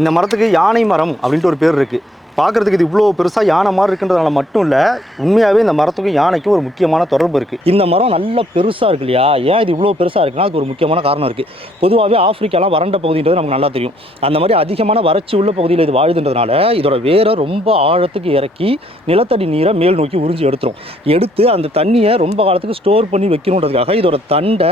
இந்த மரத்துக்கு யானை மரம் அப்படின்ட்டு ஒரு பேர் இருக்குது. பார்க்குறதுக்கு இது இவ்வளோ பெருசாக யானை மாதிரி இருக்குன்றதுனால மட்டும் இல்லை, உண்மையாகவே இந்த மரத்துக்கும் யானைக்கும் ஒரு முக்கியமான தொடர்பு இருக்குது. இந்த மரம் நல்லா பெருசாக இருக்கு இல்லையா? ஏன் இது இவ்வளோ பெருசாக இருக்குன்னா அதுக்கு ஒரு முக்கியமான காரணம் இருக்குது. பொதுவாகவே ஆஃப்ரிக்காலாம் வறண்ட பகுதின்றது நமக்கு நல்லா தெரியும். அந்த மாதிரி அதிகமான வறட்சி உள்ள பகுதியில் இது வாழுதுன்றதுனால இதோட வேரை ரொம்ப ஆழத்துக்கு இறக்கி நிலத்தடி நீரை மேல் நோக்கி உறிஞ்சி எடுத்து அந்த தண்ணியை ரொம்ப காலத்துக்கு ஸ்டோர் பண்ணி வைக்கணுன்றதுக்காக இதோட தண்டை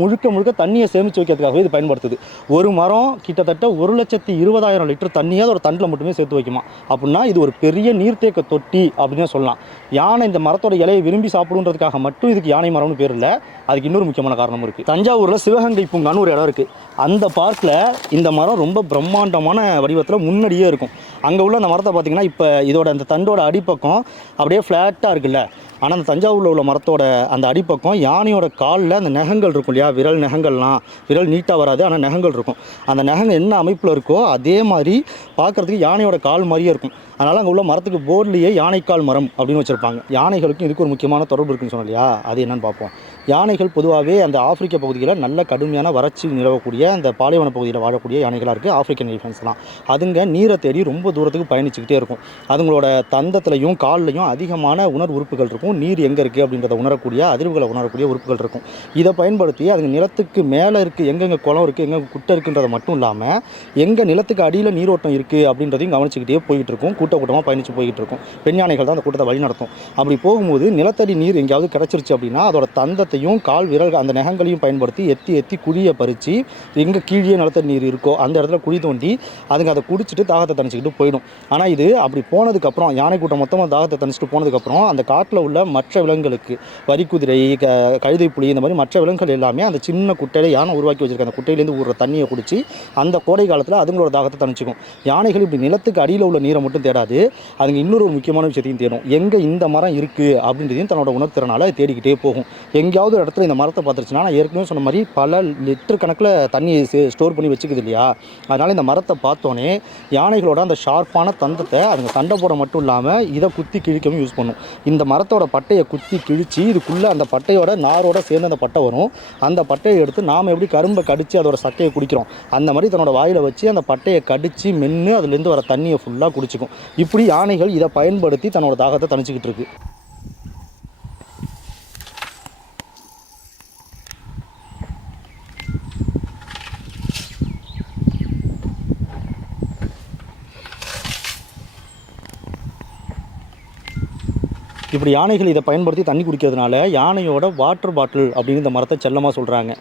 முழுக்க தண்ணியை சேமித்து வைக்கிறதுக்காகவே இது பயன்படுத்துது. ஒரு மரம் கிட்டத்தட்ட 1,20,000 லிட்டர் தண்ணியை அதோட தண்டில் மட்டுமே சேர்த்து வைக்குமா. அப்படின்னா இது ஒரு பெரிய நீர்த்தேக்க தொட்டி அப்படின்னு சொல்லலாம். யானை இந்த மரத்தோட இலையை விரும்பி சாப்பிடுன்றதுக்காக மட்டும் இதுக்கு யானை மரம்னு பேர் இல்லை, அதுக்கு இன்னொரு முக்கியமான காரணமும் இருக்குது. தஞ்சாவூரில் சிவகங்கை பூங்கான்னு ஒரு இடம் இருக்குது. அந்த பார்க்கில் இந்த மரம் ரொம்ப பிரம்மாண்டமான வடிவத்தில் முன்னாடியே இருக்கும். அங்கே உள்ள அந்த மரத்தை பார்த்திங்கன்னா இப்போ இதோட அந்த தண்டோட அடிப்பக்கம் அப்படியே ஃப்ளாட்டாக இருக்குல்ல, ஆனால் அந்த தஞ்சாவூரில் உள்ள மரத்தோட அந்த அடிப்பக்கம் யானையோட காலில் அந்த நகங்கள் இருக்கும் இல்லையா, விரல் நகங்கள்லாம், விரல் நீட்டாக வராது ஆனால் நகங்கள் இருக்கும். அந்த நகங்கள் என்ன அமைப்பில் இருக்கோ அதே மாதிரி பார்க்குறதுக்கு யானையோட கால் மாதிரியே இருக்கும். அதனால் அங்கே உள்ள மரத்துக்கு போர்ட்லேயே யானைக்கால் மரம் அப்படின்னு வச்சுருப்பாங்க. யானைகளுக்கும் இதுக்கு ஒரு முக்கியமான தொடர்பு இருக்குன்னு சொன்னோம் இல்லையா, அது என்னென்னு பார்ப்போம். யானைகள் பொதுவாகவே அந்த ஆப்பிரிக்க பகுதியில் நல்ல கடுமையான வறட்சி நிலவக்கூடிய அந்த பாலைவன பகுதியில் வாழக்கூடிய யானைகளாக இருக்குது. ஆப்பிரிக்கன் எலிஃபென்ட்ஸ்லாம் அதுங்க நீரை தேடி ரொம்ப தூரத்துக்கு பயணிச்சுக்கிட்டே இருக்கும். அதுங்களோட தந்தத்துலையும் கால்லையும் அதிகமான உணர்வு உறுப்புகள் இருக்கும். நீர் எங்கே இருக்குது அப்படின்றத உணரக்கூடிய, அதிர்வுகளை உணரக்கூடிய உறுப்புகள் இருக்கும். இதை பயன்படுத்தி அதுங்க நிலத்துக்கு மேலே இருக்குது, எங்கெங்கே குளம் இருக்குது, எங்கே குட்டை இருக்குன்றதை மட்டும் இல்லாமல் எங்கே நிலத்துக்கு அடியில் நீரோட்டம் இருக்குது அப்படின்றதையும் கவனிச்சுக்கிட்டே போய்கிட்டு இருக்கும். கூட்டமாக பயணித்து போய்கிட்டு இருக்கும். பெண் யானைகள் தான் அந்த கூட்டத்தை வழி நடத்தும். அப்படி போகும்போது நிலத்தடி நீர் எங்கேயாவது கிடச்சிருச்சு அப்படின்னா அதோட தந்தத்தை கால் விரல் அந்த நகங்களையும் பயன்படுத்தி எத்தி குழியை பறித்து எங்கே கீழே நிலத்தடி நீர் இருக்கோ அந்த இடத்துல குழி தோண்டி அதுங்க அதை குடிச்சிட்டு தாகத்தை தணிச்சிக்கிட்டு போயிடும். ஆனால் இது அப்படி போனதுக்கப்புறம், யானை கூட்டம் மொத்தமாக தாகத்தை தணிச்சிட்டு போனதுக்கப்புறம் அந்த காட்டில் உள்ள மற்ற விலங்குகளுக்கு, வரிக்குதிரை, கழுதை புலி, இந்த மாதிரி மற்ற விலங்குகள் எல்லாமே அந்த சின்ன குட்டையில் யானை உருவாக்கி வச்சிருக்க அந்த குட்டையிலேருந்து ஊறுற தண்ணியை குடிச்சு அந்த கோடை காலத்தில் அதுங்களோட தாகத்தை தணிச்சிக்கும். யானைகள் இப்படி நிலத்துக்கு அடியில் உள்ள நீரை மட்டும் தேடாது, அதுங்க இன்னொரு முக்கியமான விஷயத்தையும் தேடும். எங்கே இந்த மரம் இருக்குது அப்படின்றதையும் தன்னோட உணர்த்திறனால தேடிக்கிட்டே போகும். எங்கேயாவது ஒரு இடத்துல இந்த மரத்தை பார்த்துருச்சுன்னா, நான் ஏற்கனவே சொன்ன மாதிரி பல லிட்டர் கணக்கில் தண்ணியை ஸ்டோர் பண்ணி வச்சுக்குது இல்லையா, அதனால் இந்த மரத்தை பார்த்தோன்னே யானைகளோட அந்த ஷார்ப்பான தந்தத்தை அதுங்க சண்டை போட மட்டும் இல்லாமல் இதை குத்தி கிழிக்கவும் யூஸ் பண்ணும். இந்த மரத்தோட பட்டையை குத்தி கிழித்து இதுக்குள்ளே அந்த பட்டையோட நாரோட சேர்ந்து அந்த பட்டை வரும். அந்த பட்டையை எடுத்து நாம் எப்படி கரும்பை கடித்து அதோட சக்கையை குடிக்கிறோம், அந்த மாதிரி தன்னோட வாயில் வச்சு அந்த பட்டையை கடித்து மென்று அதுலேருந்து வர தண்ணியை ஃபுல்லாக குடிச்சிக்கும். இப்படி யானைகள் இதை பயன்படுத்தி தன்னோட தாகத்தை தணிச்சிக்கிட்டு இருக்கு. இப்படி யானைகள் இதை பயன்படுத்தி தண்ணி குடிக்கிறதுனால யானையோட வாட்டர் பாட்டில் அப்படின்னு இந்த மரத்தை செல்லமாக சொல்கிறாங்க.